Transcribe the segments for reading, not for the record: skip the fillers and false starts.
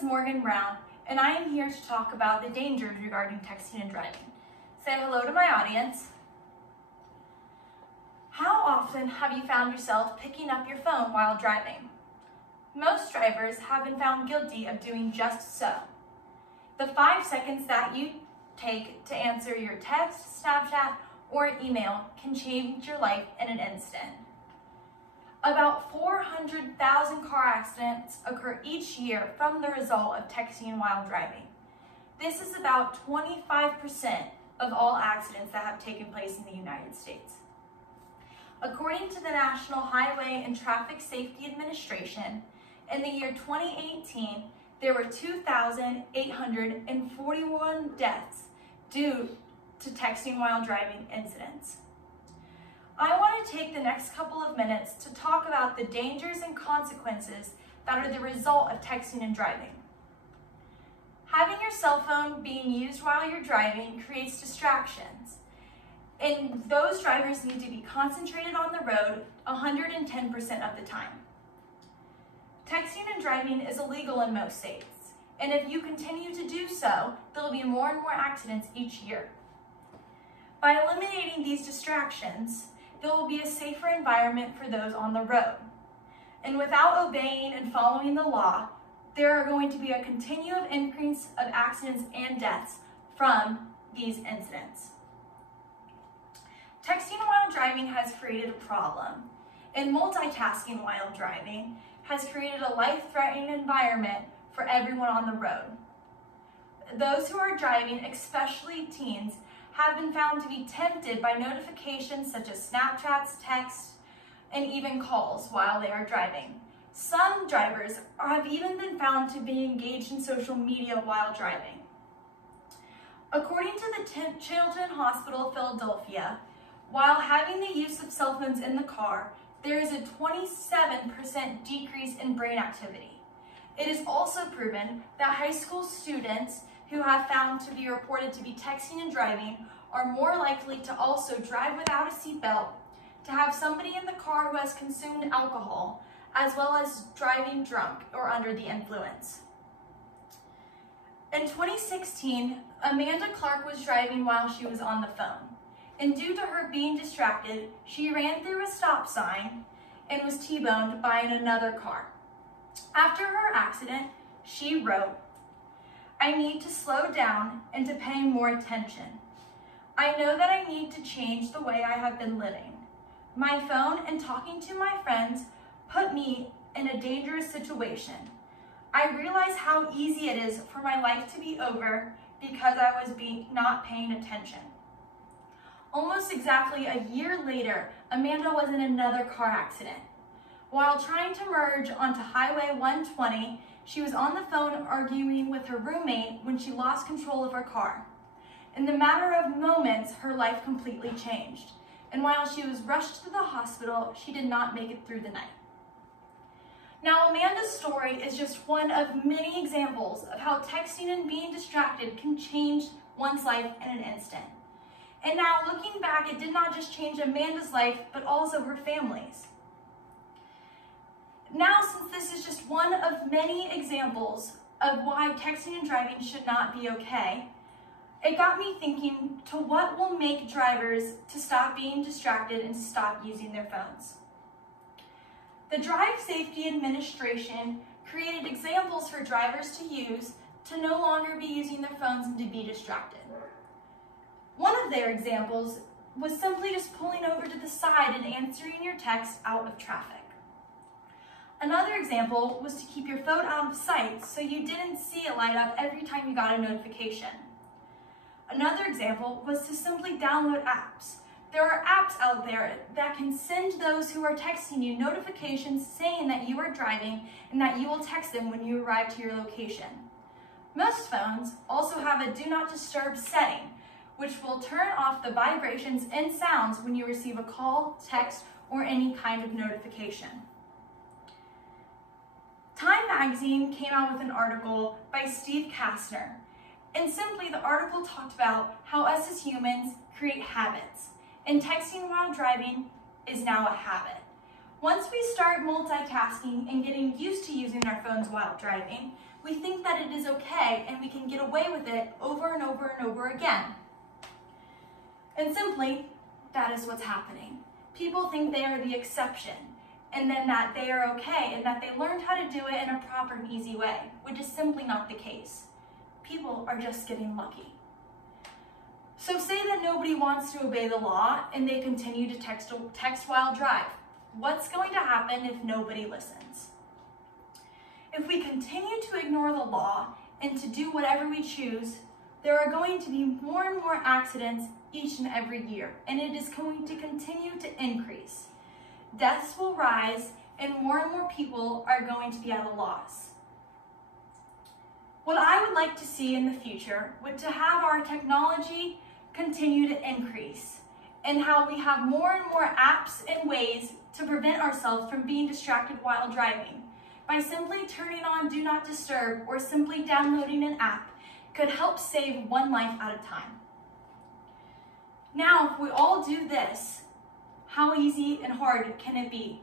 is Morgan Brown, and I am here to talk about the dangers regarding texting and driving. Say hello to my audience. How often have you found yourself picking up your phone while driving? Most drivers have been found guilty of doing just so. The 5 seconds that you take to answer your text, Snapchat, or email can change your life in an instant. About 400,000 car accidents occur each year from the result of texting while driving. This is about 25% of all accidents that have taken place in the United States. According to the National Highway and Traffic Safety Administration, in the year 2018, there were 2,841 deaths due to texting while driving incidents. I want to take the next couple of minutes to talk about the dangers and consequences that are the result of texting and driving. Having your cell phone being used while you're driving creates distractions, and those drivers need to be concentrated on the road 110% of the time. Texting and driving is illegal in most states, and if you continue to do so, there will be more and more accidents each year. By eliminating these distractions, there will be a safer environment for those on the road. And without obeying and following the law, there are going to be a continual increase of accidents and deaths from these incidents. Texting while driving has created a problem, and multitasking while driving has created a life-threatening environment for everyone on the road. Those who are driving, especially teens, have been found to be tempted by notifications such as Snapchats, texts, and even calls while they are driving. Some drivers have even been found to be engaged in social media while driving. According to the Children's Hospital of Philadelphia, while having the use of cell phones in the car, there is a 27% decrease in brain activity. It is also proven that high school students who have found to be reported to be texting and driving are more likely to also drive without a seatbelt, to have somebody in the car who has consumed alcohol, as well as driving drunk or under the influence. In 2016, Amanda Clark was driving while she was on the phone, and due to her being distracted, she ran through a stop sign and was T-boned by another car. After her accident, she wrote, "I need to slow down and to pay more attention. I know that I need to change the way I have been living. My phone and talking to my friends put me in a dangerous situation. I realize how easy it is for my life to be over because I was not paying attention." Almost exactly a year later, Amanda was in another car accident. While trying to merge onto Highway 120, she was on the phone arguing with her roommate when she lost control of her car. In the matter of moments, her life completely changed. And while she was rushed to the hospital, she did not make it through the night. Now, Amanda's story is just one of many examples of how texting and being distracted can change one's life in an instant. And now, looking back, it did not just change Amanda's life, but also her family's. Now, since this is just one of many examples of why texting and driving should not be okay, it got me thinking to what will make drivers to stop being distracted and to stop using their phones. The Drive Safety Administration created examples for drivers to use to no longer be using their phones and to be distracted. One of their examples was simply just pulling over to the side and answering your text out of traffic. Another example was to keep your phone out of sight so you didn't see it light up every time you got a notification. Another example was to simply download apps. There are apps out there that can send those who are texting you notifications saying that you are driving and that you will text them when you arrive to your location. Most phones also have a Do Not Disturb setting, which will turn off the vibrations and sounds when you receive a call, text, or any kind of notification. Time magazine came out with an article by Steve Kastner, and simply the article talked about how us as humans create habits, and texting while driving is now a habit. Once we start multitasking and getting used to using our phones while driving, we think that it is okay and we can get away with it over and over and over again. And simply, that is what's happening. People think they are the exception, and then that they are okay and that they learned how to do it in a proper and easy way, which is simply not the case. People are just getting lucky. So say that nobody wants to obey the law and they continue to text while drive. What's going to happen if nobody listens? If we continue to ignore the law and to do whatever we choose, there are going to be more and more accidents each and every year, and it is going to continue to increase. Deaths will rise, and more people are going to be at a loss. What I would like to see in the future would to have our technology continue to increase, and how we have more and more apps and ways to prevent ourselves from being distracted while driving. By simply turning on Do Not Disturb or simply downloading an app could help save one life at a time. Now, if we all do this, how easy and hard can it be?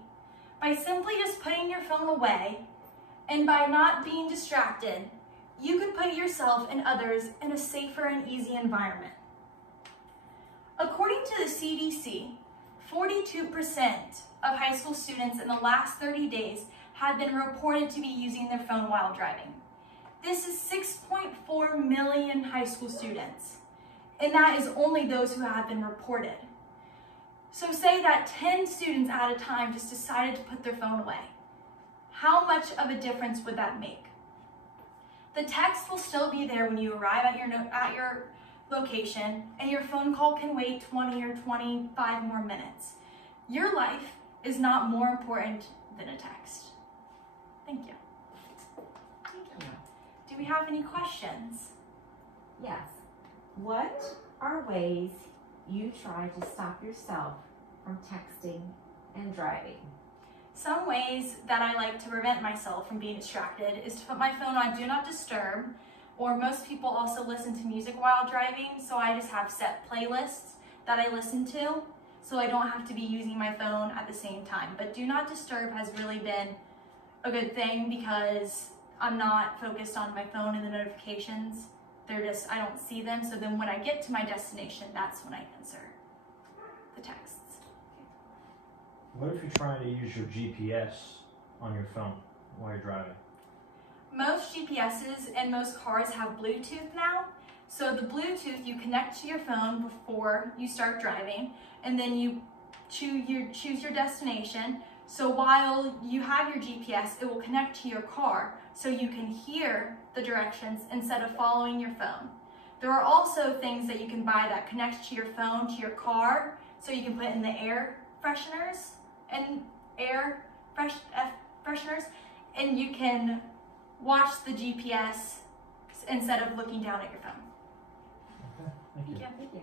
By simply just putting your phone away and by not being distracted, you could put yourself and others in a safer and easy environment. According to the CDC, 42% of high school students in the last 30 days have been reported to be using their phone while driving. This is 6.4 million high school students, and that is only those who have been reported. So say that 10 students at a time just decided to put their phone away. How much of a difference would that make? The text will still be there when you arrive at your location, and your phone call can wait 20 or 25 more minutes. Your life is not more important than a text. Thank you. Do we have any questions? Yes. What are ways you try to stop yourself from texting and driving? Some ways that I like to prevent myself from being distracted is to put my phone on Do Not Disturb, or most people also listen to music while driving, so I just have set playlists that I listen to, so I don't have to be using my phone at the same time. But Do Not Disturb has really been a good thing because I'm not focused on my phone and the notifications. I don't see them, so then when I get to my destination, that's when I answer the texts. What if you're trying to use your GPS on your phone while you're driving? Most GPSs and most cars have Bluetooth now. So the Bluetooth, you connect to your phone before you start driving, and then you choose your destination. So while you have your GPS, it will connect to your car so you can hear the directions instead of following your phone. There are also things that you can buy that connect to your phone, to your car, so you can put in the air fresheners, and and you can watch the GPS instead of looking down at your phone. Okay, thank you. Thank you.